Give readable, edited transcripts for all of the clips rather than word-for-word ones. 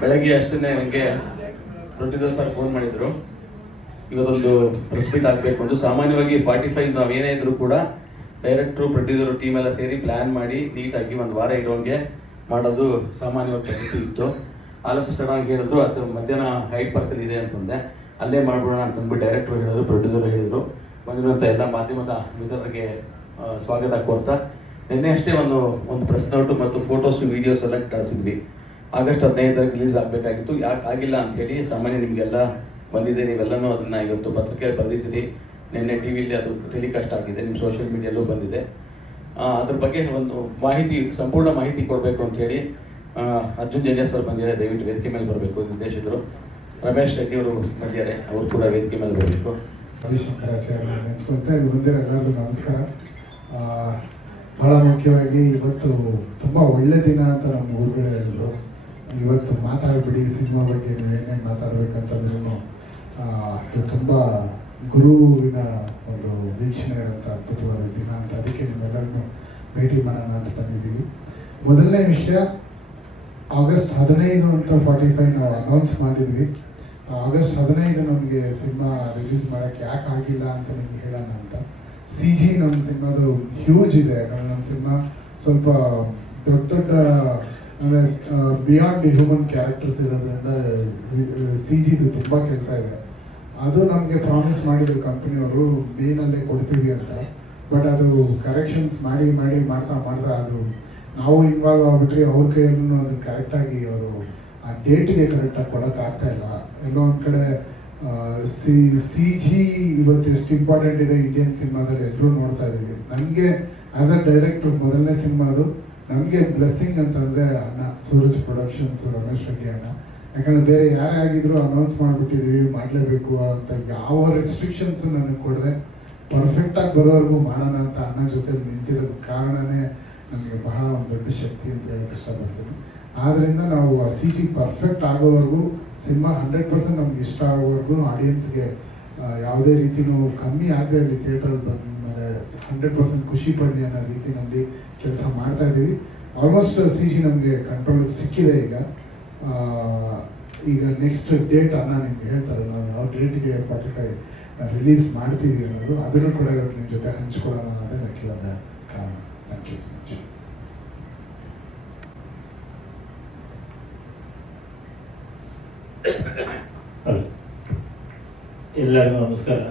ಬೆಳಗ್ಗೆ ಅಷ್ಟೇ ನನಗೆ ಪ್ರೊಡ್ಯೂಸರ್ ಸರ್ ಫೋನ್ ಮಾಡಿದ್ರು, ಇವತ್ತೊಂದು ಪ್ರೆಸ್ ಮೀಟ್ ಆಗಬೇಕು ಅಂತ. ಸಾಮಾನ್ಯವಾಗಿ 45 ನಾವು ಏನೇ ಇದ್ರು ಕೂಡ ಡೈರೆಕ್ಟ್ರು ಪ್ರೊಡ್ಯೂಸರು ಟೀಮ್ ಎಲ್ಲ ಸೇರಿ ಪ್ಲ್ಯಾನ್ ಮಾಡಿ ನೀಟಾಗಿ ಒಂದು ವಾರ ಇರೋಂಗೆ ಮಾಡೋದು ಸಾಮಾನ್ಯವಾಗಿ ಪದ್ಧತಿ ಇತ್ತು. ಆಲೋಚನೆ ಸಡನ್ನಾಗಿ ಹೇಳಿದ್ರು, ಅದು ಮಧ್ಯಾಹ್ನ ಹೈಟ್ ಪಾರ್ಕಲ್ಲಿ ಇದೆ ಅಂತಂದೆ, ಅಲ್ಲೇ ಮಾಡ್ಬಿಡೋಣ ಅಂತಂದ್ಬಿಟ್ಟು ಡೈರೆಕ್ಟ್ರು ಹೇಳಿದ್ರು, ಪ್ರೊಡ್ಯೂಸರು ಹೇಳಿದರು. ಬಂದಿರುವಂಥ ಎಲ್ಲ ಮಾಧ್ಯಮದ ಮಿತ್ರರಿಗೆ ಸ್ವಾಗತ ಕೋರ್ತಾ ನಿನ್ನೆ ಅಷ್ಟೇ ಒಂದು ಪ್ರೆಸ್ ನೋಟು ಮತ್ತು ಫೋಟೋಸು ವೀಡಿಯೋಸ್ ಎಲ್ಲ ಕಳಿಸಿದ್ವಿ. ಆಗಸ್ಟ್ 15 ರಿಲೀಸ್ ಆಗಬೇಕಾಗಿತ್ತು, ಯಾಕೆ ಆಗಿಲ್ಲ ಅಂಥೇಳಿ ಸಾಮಾನ್ಯ ನಿಮಗೆಲ್ಲ ಬಂದಿದೆ, ನೀವೆಲ್ಲನೂ ಅದನ್ನು ಇವತ್ತು ಪತ್ರಿಕೆಯಲ್ಲಿ ಬರೆದಿದ್ದೀರಿ. ನಿನ್ನೆ ಟಿ ವಿಲಿ ಅದು ಟೆಲಿಕಾಸ್ಟ್ ಆಗಿದೆ, ನಿಮ್ಮ ಸೋಷಿಯಲ್ ಮೀಡಿಯಲ್ಲೂ ಬಂದಿದೆ. ಅದ್ರ ಬಗ್ಗೆ ಒಂದು ಮಾಹಿತಿ, ಸಂಪೂರ್ಣ ಮಾಹಿತಿ ಕೊಡಬೇಕು ಅಂಥೇಳಿ ಅರ್ಜುನ್ ಜನ್ಯ ಸರ್ ಬಂದಿದ್ದಾರೆ, ದಯವಿಟ್ಟು ವೇದಿಕೆ ಮೇಲೆ ಬರಬೇಕು ನಿರ್ದೇಶಕರು. ರಮೇಶ್ ರೆಡ್ಡಿ ಅವರು ಬಂದಿದ್ದಾರೆ, ಅವರು ಕೂಡ ವೇದಿಕೆ ಮೇಲೆ ಬರಬೇಕು. ಹರಿಶಂಕರಾಚಾರ್ಯ ನೆನೆಸ್ಕೊಳ್ತಾ ಬಂದಿರೋ ಎಲ್ಲರಿಗೂ ನಮಸ್ಕಾರ. ಭಾಳ ಮುಖ್ಯವಾಗಿ ಇವತ್ತು ತುಂಬ ಒಳ್ಳೆ ದಿನ ಅಂತ ನಮ್ಮ ಊರುಗಳೇ ಹೇಳಿದ್ರು. ಇವತ್ತು ಮಾತಾಡ್ಬಿಡಿ ಸಿನಿಮಾ ಬಗ್ಗೆ ನೀವೇನೇನು ಮಾತಾಡ್ಬೇಕಂತಂದ್ರೂ ತುಂಬ ಗುರುವಿನ ಒಂದು ವೀಕ್ಷಣೆ ಇರೋಂಥ ಅದ್ಭುತವಾದ ದಿನ ಅಂತ, ಅದಕ್ಕೆ ನಿಮ್ಮೆಲ್ಲರನ್ನು ಭೇಟಿ ಮಾಡೋಣ ಅಂತ ಬಂದಿದ್ದೀವಿ. ಮೊದಲನೇ ವಿಷಯ, ಆಗಸ್ಟ್ 15 ಅಂತ 45 ನಾವು ಅನೌನ್ಸ್ ಮಾಡಿದ್ವಿ. ಆಗಸ್ಟ್ 15 ನಮಗೆ ಸಿನಿಮಾ ರಿಲೀಸ್ ಮಾಡೋಕ್ಕೆ ಯಾಕೆ ಆಗಿಲ್ಲ ಅಂತ ನಿಮ್ಗೆ ಹೇಳೋಣ ಅಂತ. CG ನಮ್ಮ ಸಿನಿಮಾದು ಹ್ಯೂಜ್ ಇದೆ, ಯಾಕಂದರೆ ನಮ್ಮ ಸಿನಿಮಾ ಸ್ವಲ್ಪ ದೊಡ್ಡ ಅಂದರೆ ಬಿಯಾಂಡ್ ಹ್ಯೂಮನ್ ಕ್ಯಾರೆಕ್ಟರ್ಸ್ ಇರೋದ್ರಿಂದ CGದು ತುಂಬ ಕೆಲಸ ಇದೆ. ಅದು ನಮಗೆ ಪ್ರಾಮಿಸ್ ಮಾಡಿದ್ರು ಕಂಪ್ನಿಯವರು, ಮೇನಲ್ಲೇ ಕೊಡ್ತೀವಿ ಅಂತ. ಬಟ್ ಅದು ಕರೆಕ್ಷನ್ಸ್ ಮಾಡ್ತಾ ಅದು ನಾವು ಇನ್ವಾಲ್ವ್ ಆಗಿಬಿಟ್ರಿ, ಅವ್ರ ಕೈಯಲ್ಲೂ ಅದು ಕರೆಕ್ಟಾಗಿ ಅವರು ಆ ಡೇಟ್ಗೆ ಕರೆಕ್ಟಾಗಿ ಕೊಡೋಕ್ಕಾಗ್ತಾ ಇಲ್ಲ. ಎಲ್ಲೋ ಒಂದು ಕಡೆ CG ಇವತ್ತು ಎಷ್ಟು ಇಂಪಾರ್ಟೆಂಟ್ ಇದೆ ಇಂಡಿಯನ್ ಸಿನಿಮಾದಲ್ಲಿ ಎಲ್ಲರೂ ನೋಡ್ತಾ ಇದ್ದೀವಿ. ನನಗೆ ಆ್ಯಸ್ ಅ ಡೈರೆಕ್ಟರ್ ಮೊದಲನೇ ಸಿನಿಮಾದು ನಮಗೆ ಬ್ಲೆಸ್ಸಿಂಗ್ ಅಂತಂದರೆ ಅಣ್ಣ ಸೂರಜ್ ಪ್ರೊಡಕ್ಷನ್ಸ್, ರಮೇಶ್ ರೆಡ್ಡಿ ಅಣ್ಣ. ಯಾಕಂದರೆ ಬೇರೆ ಯಾರೇ ಆಗಿದ್ರು ಅನೌನ್ಸ್ ಮಾಡಿಬಿಟ್ಟಿದ್ದೀವಿ, ಮಾಡಲೇಬೇಕು ಅಂತ ಯಾವ ರೆಸ್ಟ್ರಿಕ್ಷನ್ಸು ನನಗೆ ಕೊಡದೆ ಪರ್ಫೆಕ್ಟಾಗಿ ಬರೋವರೆಗೂ ಮಾಡೋಣ ಅಂತ ಅಣ್ಣ ಜೊತೆ ನಿಂತಿರೋದು ಕಾರಣನೇ ನನಗೆ ಬಹಳ ಒಂದು ದೊಡ್ಡ ಶಕ್ತಿ ಅಂತ ಹೇಳಕ್ಕೆ ಇಷ್ಟಪಡ್ತೀನಿ. ಆದ್ದರಿಂದ ನಾವು ಆ CG ಪರ್ಫೆಕ್ಟ್ ಆಗೋವರೆಗೂ, ಸಿನಿಮಾ 100% ನಮ್ಗೆ ಇಷ್ಟ ಆಗೋವರೆಗೂ, ಆಡಿಯನ್ಸ್ಗೆ ಯಾವುದೇ ರೀತಿಯೂ ಕಮ್ಮಿ ಆಗದೆ ಇರಲಿ, ಥಿಯೇಟ್ರಲ್ಲಿ ಬಂದ ಮೇಲೆ 100% ಖುಷಿ ಪಡಲಿ ಅನ್ನೋ ರೀತಿಯಲ್ಲಿ ಕೆಲಸ ಮಾಡ್ತಾಯಿದ್ದೀವಿ. ಆಲ್ಮೋಸ್ಟ್ CG ನಮಗೆ ಕಂಟ್ರೋಲಿಗೆ ಸಿಕ್ಕಿದೆ. ಈಗ ನೆಕ್ಸ್ಟ್ ಡೇಟ್ ಅನ್ನ ನಿಮ್ಗೆ ಹೇಳ್ತಾರೆ, ನಾವು ಯಾವ ಡೇಟಿಗೆ 45 ರಿಲೀಸ್ ಮಾಡ್ತೀವಿ ಅನ್ನೋದು, ಅದನ್ನು ಕೂಡ ಇವತ್ತು ನಿಮ್ಮ ಜೊತೆ ಹಂಚ್ಕೊಳ್ಳೋಣ ಅನ್ನೋದೇ ಮುಖ್ಯವಾದ ಕಾರಣ. Thank you so much. ಎಲ್ಲರಿಗೂ ನಮಸ್ಕಾರ.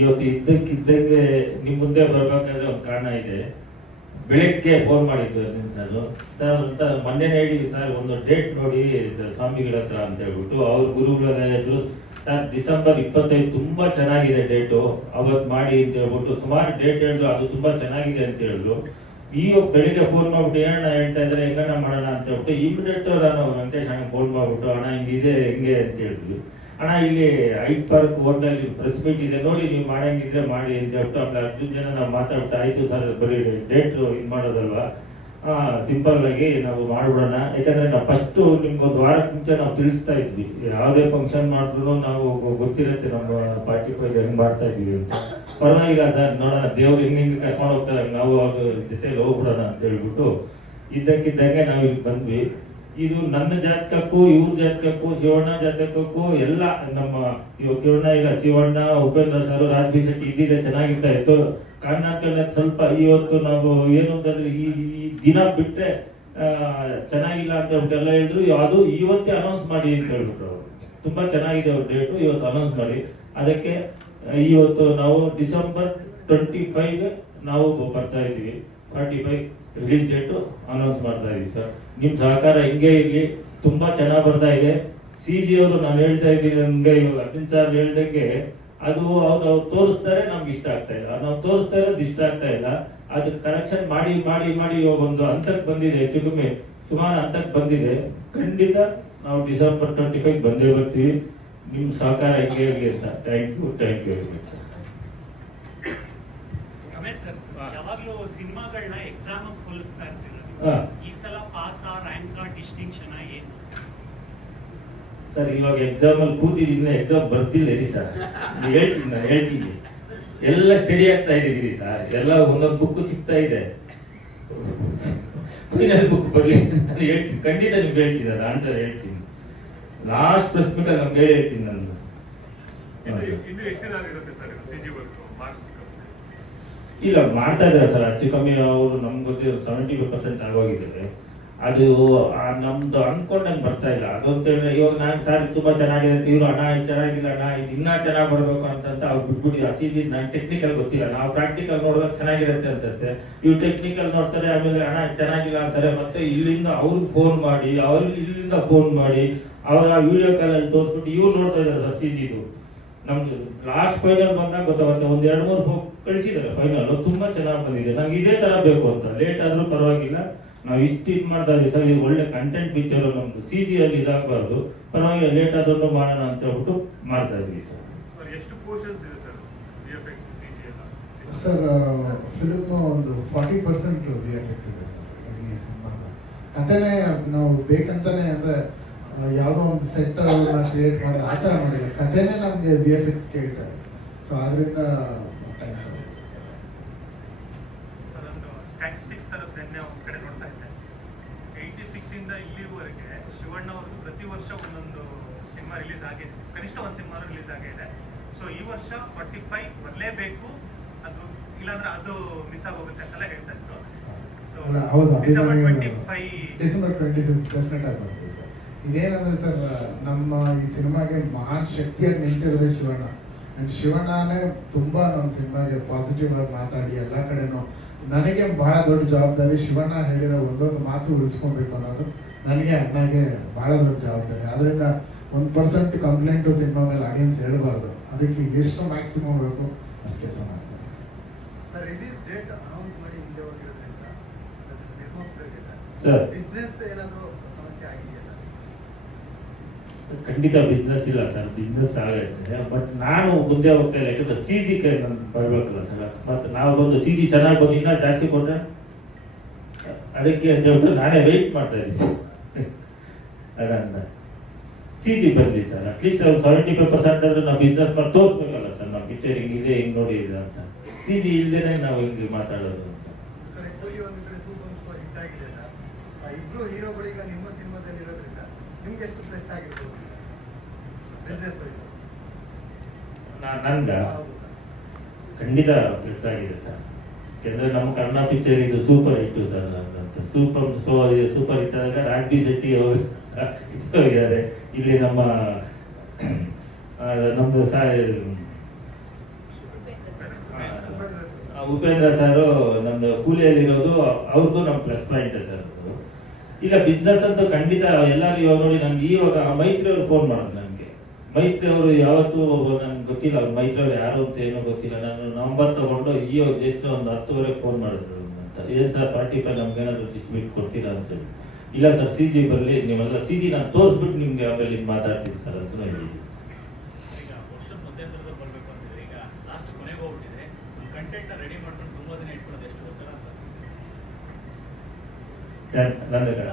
ಇವತ್ತು ಇದ್ದಕ್ಕಿದ್ದಂಗೆ ನಿಮ್ಮ ಮುಂದೆ ಬರಬೇಕಾದ್ರೆ ಒಂದು ಕಾರಣ ಇದೆ. ಬೆಳಗ್ಗೆ ಫೋನ್ ಮಾಡಿದ್ದು ಸರ್ ಅಂತ ಮೊನ್ನೆ ಹೇಳಿ ಸರ್ ಒಂದು ಡೇಟ್ ನೋಡಿ ಸ್ವಾಮಿಗಳ ಹತ್ರ ಅಂತ ಹೇಳ್ಬಿಟ್ಟು ಅವ್ರ ಗುರುಗಳೆಲ್ಲ ಇದ್ರು. ಸರ್ ಡಿಸೆಂಬರ್ 25 ತುಂಬಾ ಚೆನ್ನಾಗಿದೆ ಡೇಟು, ಅವತ್ತು ಮಾಡಿ ಅಂತ ಹೇಳ್ಬಿಟ್ಟು ಸುಮಾರು ಡೇಟ್ ಹೇಳಿದ್ರು, ಅದು ತುಂಬಾ ಚೆನ್ನಾಗಿದೆ ಅಂತ ಹೇಳಿದ್ರು. ಈಗ ಬೆಳಿಗ್ಗೆ ಫೋನ್ ಮಾಡ್ಬಿಟ್ಟು ಏನಣ್ಣ ಹೇಳ್ತಾ ಇದ್ದಾರೆ, ಹೆಂಗಣ್ಣ ಮಾಡೋಣ ಅಂತ ಹೇಳ್ಬಿಟ್ಟು ಇಮಿಡಿಯೇಟ್ ನಾನು ವೆಂಕಟೇಶ್ ಅಣ್ಣ ಫೋನ್ ಮಾಡ್ಬಿಟ್ಟು, ಅಣ್ಣ ಹಿಂಗಿದೆ ಹೆಂಗೆ ಅಂತ ಹೇಳಿದ್ವಿ. ಅಣ್ಣ ಇಲ್ಲಿ height park hotel press meet ಇದೆ ನೋಡಿ, ನೀವು ಮಾಡಂಗಿದ್ರೆ ಮಾಡಿ ಅಂತ ಹೇಳ್ಬಿಟ್ಟು ಆಮೇಲೆ ಅರ್ಜುನ್ ಜನ ನಾವು ಮಾತಾಡ್ಬಿಟ್ಟು ಆಯ್ತು ಸರ್ ಬರೀ ಡೇಟ್ ಇದು ಮಾಡೋದಲ್ವಾ, ಸಿಂಪಲ್ ಆಗಿ ನಾವು ಮಾಡ್ಬಿಡೋಣ. ಯಾಕಂದ್ರೆ ನಾವು ಫಸ್ಟ್ ನಿಮ್ಗೆ ಒಂದು ವಾರಕ್ಕೆ ಮುಂಚೆ ನಾವು ತಿಳಿಸ್ತಾ ಇದ್ವಿ, ಯಾವುದೇ ಫಂಕ್ಷನ್ ಮಾಡಿದ್ರು ನಾವು ಗೊತ್ತಿರುತ್ತೆ ನಮ್ಮ 45 ಹೆಂಗ್ ಮಾಡ್ತಾ ಇದೀವಿ ಅಂತ. ಪರವಾಗಿಲ್ಲ ಸರ್ ನೋಡೋಣ, ದೇವ್ರು ಹಿಂಗೆ ಕರ್ಕೊಂಡು ಹೋಗ್ತಾರೆ, ನಾವು ಅವ್ರ ಜೊತೆಲಿ ಹೋಗ್ಬಿಡೋಣ ಅಂತ ಹೇಳ್ಬಿಟ್ಟು ಇದ್ದಕ್ಕಿದ್ದಂಗೆ ನಾವು ಇಲ್ಲಿ ಬಂದ್ವಿ. ಇದು ನನ್ನ ಜಾತಕಕ್ಕೂ ಇವ್ರ ಜಾತಕಕ್ಕೂ ಶಿವಣ್ಣ ಜಾತಕಕ್ಕೂ ಎಲ್ಲ ನಮ್ಮ ಇವಾಗ ಶಿವಣ್ಣ ಇಲ್ಲ, ಶಿವಣ್ಣ ಉಪೇಂದ್ರ ಸರ್, ರಾಜ್ಬಿ ಶೆಟ್ಟಿ ಇದ್ದಿದ್ರೆ ಚೆನ್ನಾಗಿರ್ತಾ ಇತ್ತು. ಕಾರಣ ಸ್ವಲ್ಪ ಇವತ್ತು ನಾವು ಏನು ಅಂತಂದ್ರೆ ಈ ದಿನ ಬಿಟ್ಟರೆ ಚೆನ್ನಾಗಿಲ್ಲ ಅಂತ ಹೇಳ್ಬಿಟ್ಟೆಲ್ಲ ಹೇಳಿದ್ರು. ಅದು ಇವತ್ತೇ ಅನೌನ್ಸ್ ಮಾಡಿ ಅಂತ ಹೇಳ್ಬಿಟ್ರು ಅವರು. ತುಂಬಾ ಚೆನ್ನಾಗಿದೆ ಅವ್ರ ಡೇಟು, ಇವತ್ತು ಅನೌನ್ಸ್ ಮಾಡಿ. ಅದಕ್ಕೆ ಇವತ್ತು ನಾವು ಡಿಸೆಂಬರ್ 25 ನಾವು ಬರ್ತಾ ಇದ್ದೀವಿ. 45 ರಿಲೀಸ್ ಡೇಟು ಅನೌನ್ಸ್ ಮಾಡ್ತಾ ಇದೀವಿ ಸರ್. ನಿಮ್ಮ ಸಹಕಾರ ಹಿಂಗೆ ಇರಲಿ, ತುಂಬಾ ಚೆನ್ನಾಗಿ ಬರ್ತಾ ಇದೆ. CG ಅವರು ನಾನು ಹೇಳ್ತಾ ಇದ್ದೀನಿ, ನಮ್ಗೆ ಇವಾಗ ಅರ್ಜುನ್ ಸರ್ ಹೇಳ್ದಂಗೆ ಅದು ಅವ್ರು ತೋರಿಸ್ತಾರೆ, ನಮ್ಗೆ ಇಷ್ಟ ಆಗ್ತಾ ಇಲ್ಲ, ನಾವು ತೋರಿಸ್ತಾ ಇರೋದು ಇಷ್ಟ ಆಗ್ತಾ ಇಲ್ಲ. ಅದಕ್ಕೆ ಕರೆಕ್ಷನ್ ಮಾಡಿ ಮಾಡಿ ಮಾಡಿ ಇವಾಗ ಒಂದು ಹಂತಕ್ಕೆ ಬಂದಿದೆ, ಹೆಚ್ಚು ಕಮ್ಮಿ ಸುಮಾರು ಹಂತಕ್ಕೆ ಬಂದಿದೆ. ಖಂಡಿತ ನಾವು ಡಿಸೆಂಬರ್ 25 ಬಂದೇ ಬರ್ತೀವಿ. ನಿಮ್ಮ ಸಹಕಾರ ಹೆಂಗೆ ಇರಲಿ ಅಂತ. Thank you very much. Ramesh sir, ಯಾವಾಗಲೂ ಸಿನಿಮಾಗಳನ್ನ ಎಕ್ಸಾಮ್ ಹೋಲಿಸ್ತಾ ಇರ್ತೀರ, ಈ ಸಲ ಪಾಸ್ ರ್ಯಾಂಕ್ ಡಿಸ್ಟಿಂಕ್ಷನ್ ಏನು ಸರ್? ಇವಾಗ ಎಕ್ಸಾಮ್ ಅಲ್ಲಿ ಕೂತಿದ್ದೀನಿ, ಎಕ್ಸಾಮ್ ಬರ್ತಿಲ್ಲ ಸರ್. ಹೇಳ್ತೀನಿ ಎಲ್ಲ ಸ್ಟಡಿ ಆಗ್ತಾ ಇದೀವಿ ಸರ್. ಎಲ್ಲ ಒಂದೊಂದು ಬುಕ್ ಸಿಗ್ತಾ ಇದೆ, ಫೈನಲ್ ಬುಕ್ ಬರಲಿ ನಾನು ಹೇಳ್ತೀನಿ, ಖಂಡಿತ ನಿಮ್ಗೆ ಹೇಳ್ತೀನಿ, ಅದು ಆನ್ಸರ್ ಹೇಳ್ತೀನಿ. ಲಾಸ್ಟ್ ಪ್ರೆಸ್ ಮೀಟಲ್ಲಿ ನಮ್ಗೆ ಹೇಳ್ತೀನಿ ನಾನು. ಇನ್ನು ಎಷ್ಟು ದಿನ ಆಗಿರುತ್ತೆ ಸರ್ CG ವರ್ಕ್ ಇಲ್ಲ ಮಾಡ್ತಾ ಇದ್ದಾರೆ ಸರ್, ಹೆಚ್ಚು ಕಮ್ಮಿ ಅವರು ನಮ್ಗೆ ಗೊತ್ತಿರೋ 75% ಆಗೋಗಿದ್ದಾರೆ. ಅದು ನಮ್ದು ಅನ್ಕೊಂಡಂಗೆ ಬರ್ತಾ ಇಲ್ಲ. ಅದಂತೇಳಿ ಇವಾಗ ನಾನು ಸರ್ ತುಂಬಾ ಚೆನ್ನಾಗಿದೆ ಅಂತ ಇವರು, ಅಣ್ಣ ಇದು ಚೆನ್ನಾಗಿಲ್ಲ ಅಣ್ಣ ಇದು ಇನ್ನೂ ಚೆನ್ನಾಗಿ ಬರಬೇಕು ಅಂತ ಅವ್ರು ಬಿಟ್ಬಿಟ್ಟು ಆ CG ನಾನು ಟೆಕ್ನಿಕಲ್ ಗೊತ್ತಿಲ್ಲ, ನಾವು ಪ್ರಾಕ್ಟಿಕಲ್ ನೋಡಿದಾಗ ಚೆನ್ನಾಗಿರುತ್ತೆ ಅನ್ಸುತ್ತೆ. ಇವ್ರು ಟೆಕ್ನಿಕಲ್ ನೋಡ್ತಾರೆ, ಆಮೇಲೆ ಅಣ್ಣ ಚೆನ್ನಾಗಿಲ್ಲ ಅಂತಾರೆ, ಮತ್ತೆ ಇಲ್ಲಿಂದ ಅವ್ರಿಗೆ ಫೋನ್ ಮಾಡಿ, ಅವ್ರಿಗೆ ಇಲ್ಲಿಂದ ಫೋನ್ ಮಾಡಿ ಅವರ ವಿಡಿಯೋ ಕಾಲಲ್ಲಿ ತೋರಿಸ್ಬಿಟ್ಟು ಇವ್ರು ನೋಡ್ತಾ ಇದ್ದಾರೆ ಸರ್ CGದು. ನಮ್ದು ಲಾಸ್ಟ್ ಫೈನಲ್ ಬಂದಾಗ ಗೊತ್ತಾಗುತ್ತೆ, ಒಂದು 2-3 ಕಳಿಸಿದ್ದಾರೆ ಫೈನಲ್, ತುಂಬಾ ಚೆನ್ನಾಗಿ ಬಂದಿದೆ. ನಂಗೆ ಇದೇ ತರ ಬೇಕು ಅಂತ, ಲೇಟ್ ಆದ್ರೂ ಪರವಾಗಿಲ್ಲ, ನಾವು ಇಷ್ಟು ಇದು ಮಾಡ್ತಾ ಇದೀವಿ ಸರ್, ಇದು ಒಳ್ಳೆ ಕಂಟೆಂಟ್ ಪಿಕ್ಚರ್, ನಮ್ದು CG ಅಲ್ಲಿ ಇದಾಗಬಾರ್ದು, ಪರವಾಗಿಲ್ಲ ಲೇಟ್ ಆದ್ರೂ ಮಾಡೋಣ ಅಂತ ಹೇಳ್ಬಿಟ್ಟು ಮಾಡ್ತಾ ಇದೀವಿ ಸರ್. ಎಷ್ಟು ಪೋರ್ಷನ್ಸ್ ಇದೆ ಸರ್ VFX CG ಎಲ್ಲ? ಸರ್ ಫಿಲ್ಮ್ ಒಂದು 40% VFX ಇದೆ ಸರ್ ಈ ಸಿನಿಮಾದ. ಕಥೆನೇ ನಾವು ಬೇಕಂತಾನೆ ಅಂದರೆ ಯಾವುದೋ ಒಂದು ಸೆಟ್ ಕ್ರಿಯೇಟ್ ಮಾಡಿ ಆ ಥರ ಮಾಡಿಲ್ಲ, ಕಥೆನೇ ನಮಗೆ VFX ಕೇಳ್ತಾರೆ. ಸೊ ಅದರಿಂದ ಟೈಮ್ ತಗೊಳ್ಳುತ್ತೆ ಸರ್. ಅದೊಂದು ಸ್ಟ್ಯಾಟಿಸ್ಟಿಕ್ಸ್ ಥರ ನಿನ್ನೆ ಒಂದು ಕಡೆ ನೋಡ್ತಾ ಇದ್ದೆ, 86 ಇಂದ ಇಲ್ಲಿವರೆಗೆ ಶಿವಣ್ಣ ಅವ್ರದ್ದು ಪ್ರತಿ ವರ್ಷ ಒಂದೊಂದು ಸಿನಿಮಾ ರಿಲೀಸ್ ಆಗಿದೆ, ಕನಿಷ್ಠ ಒಂದು ಸಿನಿಮಾ ರಿಲೀಸ್ ಆಗಿದೆ. ಸೊ ಈ ವರ್ಷ 45 ಬರಲೇಬೇಕು, ಅದು ಇಲ್ಲಾಂದ್ರೆ ಅದು ಮಿಸ್ ಆಗೋಗುತ್ತೆ ಅಂತೆಲ್ಲ ಹೇಳ್ತಾ ಇದ್ರು. ಸೊ ಅಲ್ಲ ಹೌದು, ಡಿಸೆಂಬರ್ 25 ಡಿಸೆಂಬರ್ 25 ಡೆಫಿನೆಟ್ ಆಗಿ ಬರ್ತೀವಿ ಸರ್. ಇದೇನಂದ್ರೆ ಸರ್, ನಮ್ಮ ಈ ಸಿನಿಮಾಗೆ ಮಹಾನ್ ಶಕ್ತಿಯಾಗಿ ನಿಂತಿರೋದೇ ಶಿವಣ್ಣ. ಆ್ಯಂಡ್ ಶಿವಣ್ಣನೇ ತುಂಬ ನಮ್ಮ ಸಿನಿಮಾಗೆ ಪಾಸಿಟಿವ್ ಆಗಿ ಮಾತಾಡಿ ಎಲ್ಲ ಕಡೆನೂ. ನನಗೆ ಬಹಳ ದೊಡ್ಡ ಜವಾಬ್ದಾರಿ, ಶಿವಣ್ಣ ಹೇಳಿರೋ ಒಂದೊಂದು ಮಾತು ಉಳಿಸ್ಕೊಬೇಕು ಅನ್ನೋದು ನನಗೆ ಅಣ್ಣಗೆ ಬಹಳ ದೊಡ್ಡ ಜವಾಬ್ದಾರಿ. ಅದರಿಂದ 1% ಕಂಪ್ಲೇಂಟು ಸಿನಿಮಾ ಮೇಲೆ ಆಡಿಯನ್ಸ್ ಹೇಳಬಾರ್ದು, ಅದಕ್ಕೆ ಎಷ್ಟು ಮ್ಯಾಕ್ಸಿಮಮ್ ಬೇಕು ಅಷ್ಟು ಕೆಲಸ ಮಾಡ್ತಾರೆ ಸರ್. ರಿಲೀಸ್ ಡೇಟ್ ಅನೌನ್ಸ್ ಮಾಡಿ ಹಿಂದೆ ಹೋಗಿರೋದ್ರಿಂದ ನಿರ್ಮಾಪಕರಿಗೆ ಸರ್. ಸರ್ ಬಿಸ್ನೆಸ್ ಏನಾದರೂ ಸಮಸ್ಯೆ ಆಗಿದೆಯಾ ಸರ್? ಖಂಡಿತ ಬಿಸ್ನೆಸ್ ಇಲ್ಲ ಸರ್, ಬಿಸ್ನೆಸ್ ಆಗೈತೆ. ಬಟ್ ನಾನು ಮುಂದೆ ಹೋಗ್ತಾ ಇಲ್ಲ, ಯಾಕಂದ್ರೆ CG ಕೈ ನಮ್ಗೆ ಬರಬೇಕಲ್ಲ ಸರ್. ಅಕಸ್ಮಾತ್ ನಾವು ಬಂದು CG ಚೆನ್ನಾಗಿ ಬಂದು ಇನ್ನೂ ಜಾಸ್ತಿ ಕೊಟ್ಟರೆ ಅದಕ್ಕೆ ಅಂತ ಹೇಳ್ಬಿಟ್ಟು ನಾನೇ ವೆಯ್ಟ್ ಮಾಡ್ತಾ ಇದ್ದೀನಿ. ಅದನ್ನ CG ಬರಲಿ ಸರ್, ಅಟ್ಲೀಸ್ಟ್ ಒಂದು 75% ಆದ್ರೂ ನಾವು ಬಿಸ್ನೆಸ್ ಮಾಡಿ ತೋರಿಸ್ಬೇಕಲ್ಲ ಸರ್, ನಾವು ಪಿಕ್ಚರ್ ಹಿಂಗಿದೆ ಹಿಂಗೆ ನೋಡಿ ಇದೆ ಅಂತ. CG ಇಲ್ದೇನೆ ನಾವು ಹಿಂಗೆ ಮಾತಾಡೋದು ಅಂತ. ಒಂದು ಕಡೆ ಸೂಪರ್ ಹಿಟ್ ಆಗಿದೆ ಸರ್. ಇಬ್ರು ಹೀರೋಗಳೀಗ ನಿಮ್ಮ ಸಿನಿಮಾದಲ್ಲಿ ಇರೋದ್ರಿಂದ ನಿಮ್ಗೆ ಎಷ್ಟು ಪ್ಲಸ್ ಆಗಿರ್ಬೋದು ಬಿಸ್ನೆಸ್ ವೈಸ್? ನನ್ಗೆ ಖಂಡಿತ ಪ್ಲಸ್ ಆಗಿದೆ ಸರ್, ಯಾಕೆಂದ್ರೆ ನಮ್ಮ ಕನ್ನಡ ಪಿಕ್ಚರ್ ಇದು ಸೂಪರ್ ಹಿಟ್ ಸರ್ ಅಂತ. ಸೂಪರ್ ಹಿಟ್ ಆದಾಗ ರಾಜ್ಬಿ ಶೆಟ್ಟಿ ಹೋಗಿದ್ದಾರೆ. ಇಲ್ಲಿ ನಮ್ದು ಉಪೇಂದ್ರ ಸರ್ ನಮ್ದು ಕೂಲಿಯಲ್ಲಿರೋದು, ಅವ್ರದ್ದು ನಮ್ಮ ಪ್ಲಸ್ ಪಾಯಿಂಟ್ ಸರ್. ಇಲ್ಲ ಬಿಸ್ನೆಸ್ ಅಂತೂ ಖಂಡಿತ ಎಲ್ಲರೂ ಇವಾಗ ನೋಡಿ, ನನ್ಗೆ ಇವಾಗ ಮೈತ್ರಿ ಅವರು ಫೋನ್ ಮಾಡೋದು ನನಗೆ. ಮೈತ್ರಿ ಅವರು ಯಾವತ್ತೂ ನನ್ಗೆ ಗೊತ್ತಿಲ್ಲ, ಅವ್ರು ಮೈತ್ರಿ ಅವರು ಯಾರು ಅಂತ ಏನೋ ಗೊತ್ತಿಲ್ಲ. ನಾನು ನಂಬರ್ ತಗೊಂಡು ಇವಾಗ ಜಸ್ಟ್ ಒಂದು 10:30 ಫೋನ್ ಮಾಡಿದ್ರು ಅಂತ, ಏನು ಸರ್ 45 ನಮ್ಗೇನಾದ್ರು ಡಿಸ್ಟ್ರಿಬ್ಯೂಟ್ ಕೊಡ್ತೀರಾ ಅಂತೇಳಿ. ಇಲ್ಲ ಸರ್ CG ಬರಲಿ, ನೀವೆಲ್ಲ CG ನಾನು ತೋರಿಸ್ಬಿಟ್ಟು ನಿಮ್ಗೆ ಆಮೇಲೆ ಇದು ಮಾತಾಡ್ತೀನಿ ಸರ್ ಅಂತ ಹೇಳಿದ್ದೀನಿ. ಈಗ ವರ್ಷ ಮಧ್ಯಂತರದಲ್ಲಿ ಬರಬೇಕು ಅಂತಿದ್ರೆ, ಈಗ ಲಾಸ್ಟ್ ಕೊನೆಗೆ ಹೋಗ್ಬಿಟ್ಟಿದೆ, ಕಂಟೆಂಟ್ ರೆಡಿ ಮಾಡ್ಕೊಂಡು ತುಂಬ ದಿನ ಇಟ್ಕೊಳ್ಳೋದು ಎಷ್ಟು ಗೊತ್ತಿಲ್ಲ ಅಂತ ನನಗೆ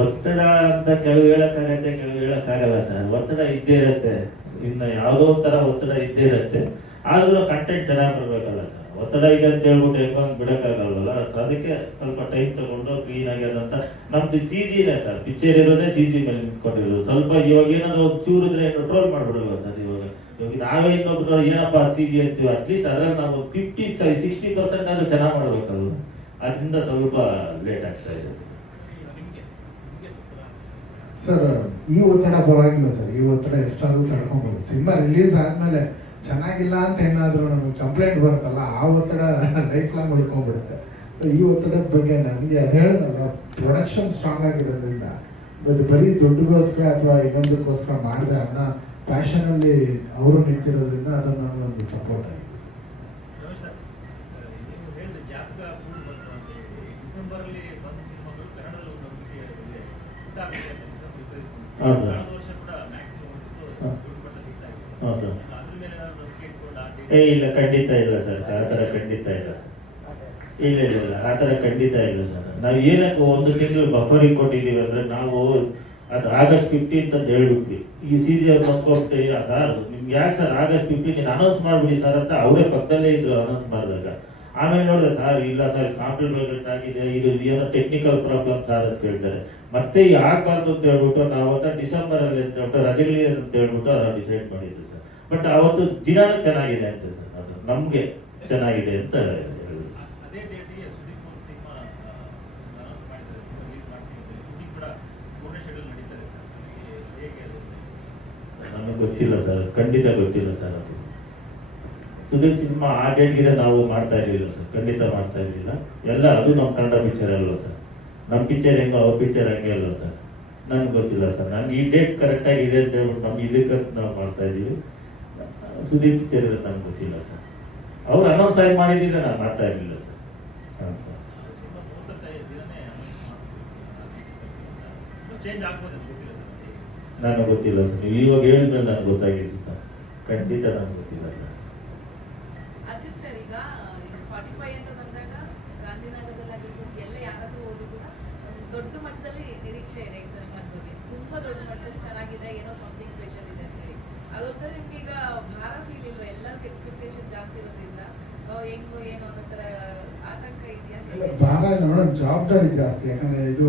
ಒತ್ತಡ ಅಂತ ಕೆಲವು ಹೇಳಕ್ಕಾಗತ್ತೆ, ಕೆಲವು ಹೇಳಕ್ಕಾಗಲ್ಲ ಸರ್. ಒತ್ತಡ ಇದ್ದೇ ಇರುತ್ತೆ, ಇನ್ನು ಯಾವುದೋ ಥರ ಒತ್ತಡ ಇದ್ದೇ ಇರುತ್ತೆ. ಆದ್ರೂ ಕಂಟೆಂಟ್ ಚೆನ್ನಾಗಿ ಬರಬೇಕಲ್ಲ ಸರ್. ಒತ್ತಡ ಇದೆ ಅಂತ ಹೇಳ್ಬಿಟ್ಟು ಹೆಂಗೊಂದು ಬಿಡೋಕ್ಕಾಗಲ್ವಲ್ಲ, ಅದಕ್ಕೆ ಸ್ವಲ್ಪ ಟೈಮ್ ತಗೊಂಡು ಕ್ಲೀನಾಗಿ ಅದಂತ. ನಮ್ದು CG ಇದೆ ಸರ್, ಪಿಕ್ಚರ್ ಇರೋದೇ CG ಮೇಲೆ ನಿಂತ್ಕೊಂಡಿರೋದು. ಸ್ವಲ್ಪ ಇವಾಗ ಏನಾದ್ರು ಚೂರಿದ್ರೆ ಟ್ರೋಲ್ ಮಾಡ್ಬಿಡಲ್ವ ಸರ್. ಇವಾಗ ನಾವೇ ಇನ್ನೊಬ್ರು ಏನಪ್ಪ CG ಅಂತೀವಿ, ಅಟ್ಲೀಸ್ಟ್ ಅದ್ರಲ್ಲಿ ನಾವು 50-60% ಆದ್ರೂ ಚೆನ್ನಾಗಿ ಮಾಡ್ಬೇಕಲ್ವ, ಅದರಿಂದ ಸ್ವಲ್ಪ ಲೇಟ್ ಆಗ್ತಾ ಇದೆ ಸರ್. ಸರ್. ಈ ಒತ್ತಡ ಪರವಾಗಿಲ್ಲ ಸರ್, ಈ ಒತ್ತಡ ಎಷ್ಟಾದರೂ ತಡ್ಕೊಬೋದು. ಸಿನಿಮಾ ರಿಲೀಸ್ ಆದಮೇಲೆ ಚೆನ್ನಾಗಿಲ್ಲ ಅಂತ ಏನಾದರೂ ನಮಗೆ ಕಂಪ್ಲೇಂಟ್ ಬರುತ್ತಲ್ಲ, ಆ ಒತ್ತಡ ಲೈಫ್ ಲಾಂಗ್ ಉಳ್ಕೊಂಡ್ಬಿಡುತ್ತೆ. ಈ ಒತ್ತಡದ ಬಗ್ಗೆ ನನಗೆ ಅದು ಹೇಳಿದಲ್ಲ, ಪ್ರೊಡಕ್ಷನ್ ಸ್ಟ್ರಾಂಗ್ ಆಗಿರೋದ್ರಿಂದ ಅದು ಬರೀ ದುಡ್ಡಿಗೋಸ್ಕರ ಅಥವಾ ಇನ್ನೊಂದಕ್ಕೋಸ್ಕರ ಮಾಡಿದೆ ಅನ್ನೋ ಪ್ಯಾಷನಲ್ಲಿ ಅವರು ನಿಂತಿರೋದ್ರಿಂದ ಅದು ನನಗೊಂದು ಸಪೋರ್ಟ್ ಆಗಿದೆ ಸರ್. ನೀವು ಹೇಳಿದ ಜಾತಕ ಕೂಡಿ ಬಂತು ಅಂತ ಹೇಳಿ, ಡಿಸೆಂಬರಲ್ಲಿ ಬಂದ ಸಿನಿಮಾಗಳು ಕನ್ನಡದಲ್ಲಿ ಒಂದು ನಂಬಿಕೆ ಊಟ ಆಗುತ್ತೆ ಅಂತ ಹಾಂ ಸರ್. ಕಳೆದ ವರ್ಷ ಕೂಡ ಮ್ಯಾಕ್ಸಿಮಮ್ ದುಡ್ಡು ಮಟ್ಟದಲ್ಲಿ ಇರ್ತಾ ಇತ್ತು. ಹಾಂ ಸರ್. ಅದ್ರ ಮೇಲೆ ಏನಾದ್ರು ನಂಬಿಕೆ ಇಟ್ಕೊಂಡು ಇಲ್ಲ ಖಂಡಿತ ಇಲ್ಲ ಸರ್, ಆ ಥರ ಖಂಡಿತ ಇಲ್ಲ ಸರ್. ಇಲ್ಲ ಆ ಥರ ಖಂಡಿತ ಇಲ್ಲ ಸರ್. ನಾವು ಏನಕ್ಕೆ ಒಂದು ತಿಂಗಳು ಬಫರಿಂಗ್ ಕೊಟ್ಟಿದ್ದೀವಿ ಅಂದರೆ, ನಾವು ಅದು August 15 ಅಂತ ಹೇಳ್ಬಿಟ್ವಿ. ಈ CG ಅವ್ರು ಬಂದ್ಕೊಟ್ಟು ಸರ್ ನಿಮ್ಗೆ ಯಾಕೆ ಸರ್ August 15 ಅನೌನ್ಸ್ ಮಾಡಿಬಿಡಿ ಸರ್ ಅಂತ ಅವರೇ ಪಕ್ಕದಲ್ಲೇ ಇದ್ರು ಅನೌನ್ಸ್ ಮಾಡಿದಾಗ. ಆಮೇಲೆ ನೋಡಿದೆ ಸರ್ ಇಲ್ಲ ಸರ್ ಕಾಂಪ್ಲಿಮೆಂಟ್ ಆಗಿದೆ, ಇದು ಏನೋ ಟೆಕ್ನಿಕಲ್ ಪ್ರಾಬ್ಲಮ್ ಸರ್ ಅಂತ ಹೇಳ್ತಾರೆ. ಮತ್ತೆ ಈ ಆಗಬಾರ್ದು ಅಂತ ಹೇಳ್ಬಿಟ್ಟು ನಾವು ಡಿಸೆಂಬರ್ ಅಲ್ಲಿ ಅಂತ ಹೇಳ್ಬಿಟ್ಟು ರಜೆಗಳಿದೆ ಅಂತ ಹೇಳ್ಬಿಟ್ಟು ಅದನ್ನು ಡಿಸೈಡ್ ಮಾಡಿದ್ವಿ ಸರ್. ಬಟ್ ಅವತ್ತು ದಿನಾನೂ ಚೆನ್ನಾಗಿದೆ ಅಂತ ಸರ್, ಅದು ನಮಗೆ ಚೆನ್ನಾಗಿದೆ ಅಂತ ಹೇಳಿದ್ರು ಸರ್. ಅದೇ ಡೇಟಿಗೆ ಸುದೀಪ್ ಒಂದು ಸಿನಿಮಾ ಅನೌನ್ಸ್ ಮಾಡಿದ್ದಾರೆ, ರಿಲೀಸ್ ಮಾಡ್ತೀನಿ ಅಂತ. ಶೂಟಿಂಗ್ ಕೂಡ ಮೂರನೇ ಶೆಡ್ಯೂಲ್ ನಡೀತಾರೆ ಸರ್. ಹೇಗೆ ಅದು? ನನಗೆ ಗೊತ್ತಿಲ್ಲ ಸರ್, ಖಂಡಿತ ಗೊತ್ತಿಲ್ಲ ಸರ್. ಅದು ಸುದೀಪ್ ಸಿನಿಮಾ ಆ ಡೇಟ್ಗಿದೆ ನಾವು ಮಾಡ್ತಾ ಇರಲಿಲ್ಲ ಸರ್, ಖಂಡಿತ ಮಾಡ್ತಾ ಇರಲಿಲ್ಲ. ಎಲ್ಲ ಅದು ನಮ್ಮ ಕನ್ನಡ ಪಿಕ್ಚರ್ ಅಲ್ವ ಸರ್, ನಮ್ಮ ಪಿಕ್ಚರ್ ಹೆಂಗೋ ಅವ್ರ ಪಿಕ್ಚರ್ ಹಂಗೆ ಅಲ್ವ ಸರ್, ನನಗೆ ಗೊತ್ತಿಲ್ಲ ಸರ್. ನನಗೆ ಈ ಡೇಟ್ ಕರೆಕ್ಟಾಗಿ ಇದೆ ಅಂತ ಹೇಳ್ಬಿಟ್ಟು ನಮ್ಮ ಇದಕ್ಕೆ ನಾವು ಮಾಡ್ತಾ ಇದ್ದೀವಿ. ಸುದೀಪ್ ಪಿಕ್ಚರ್ ಇರೋದು ನನಗೆ ಗೊತ್ತಿಲ್ಲ ಸರ್. ಅವ್ರು ಅನೌನ್ಸ್ ಆಗಿ ಮಾಡಿದ್ರೆ ನಾನು ಮಾಡ್ತಾ ಇರಲಿಲ್ಲ ಸರ್. ಹಾಂ ಸರ್, ಸಿನಿಮಾ 35 ದಿನನೇ ಚೇಂಜ್ ಆಗ್ಬೋದು ಅಂತ ಗೊತ್ತಿಲ್ಲ ಸರ್. ನನಗೆ ಗೊತ್ತಿಲ್ಲ ಸರ್. ನೀವು ಇವಾಗ ಹೇಳಿದ್ಮೇಲೆ ನನಗೆ ಗೊತ್ತಾಗಿತ್ತು ಸರ್, ಖಂಡಿತ ನನಗೆ ಗೊತ್ತಿಲ್ಲ ಸರ್. ಅಜಿತ್ ಸರ್, ಈಗ 45 ಅಂತ ಬಂದಾಗ ಗಾಂಧಿನಗರದಲ್ಲಿ ಆಗಿರ್ಬೋದು ಎಲ್ಲ ಯಾರಾದ್ರೂ ಹೋದ್ರು ಕೂಡ ಒಂದು ದೊಡ್ಡ ಮಟ್ಟದಲ್ಲಿ ನಿರೀಕ್ಷೆ ಇದೆ ಈ ಸಿನಿಮಾದ ಬಗ್ಗೆ. ತುಂಬಾ ದೊಡ್ಡ ಮಟ್ಟದಲ್ಲಿ ಚೆನ್ನಾಗಿದೆ, ಏನೋ ಸಮಥಿಂಗ್ ಸ್ಪೆಷಲ್ ಇದೆ ಅಂತ ಹೇಳಿ. ಅದೊಂಥರ ನಿಮ್ಗೆ ಈಗ ಭಾರ ಫೀಲ್ ಇಲ್ವಾ? ಎಲ್ಲರಿಗೂ ಎಕ್ಸ್ಪೆಕ್ಟೇಷನ್ ಜಾಸ್ತಿ ಇರೋದ್ರಿಂದ ಹೆಂಗೋ ಏನೋ ಒಂಥರ ಆತಂಕ ಇದೆಯಾ? ಭಾರ ಇಲ್ಲ ಮೇಡಮ್, ಜವಾಬ್ದಾರಿ ಜಾಸ್ತಿ. ಯಾಕಂದ್ರೆ ಇದು